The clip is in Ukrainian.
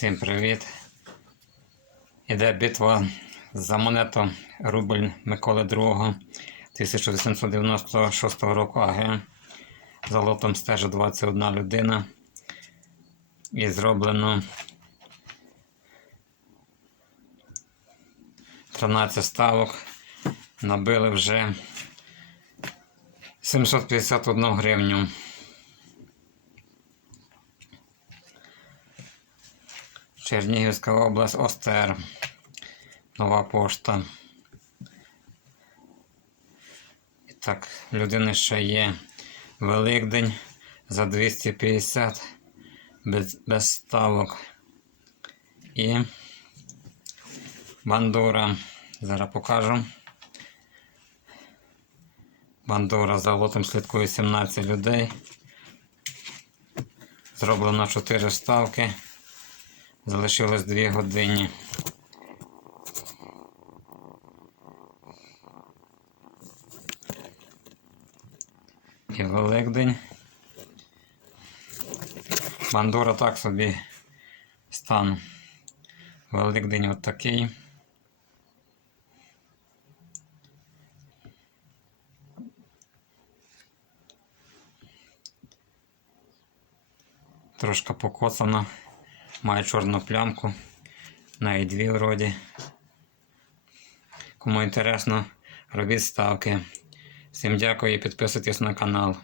Всім привіт. Іде битва за монету рубль Миколи II 1896 року АГ. За лотом стежить 21 людина. І зроблено 13 ставок. Набили вже 751 гривню. Чернігівська область, Остер. Нова пошта. І так, людини ще є Великдень за 250 без, без ставок. І бандура. Зараз покажу. Бандура за лотом слідкує 17 людей. Зроблено 4 ставки. Залишилось 2 години. І Великдень. Бандура так собі стан. Великдень от такий. Трошки покоцана. Має чорну плямку. Навіть дві вроді. Кому інтересно, робіть ставки. Всім дякую і підписуйтесь на канал.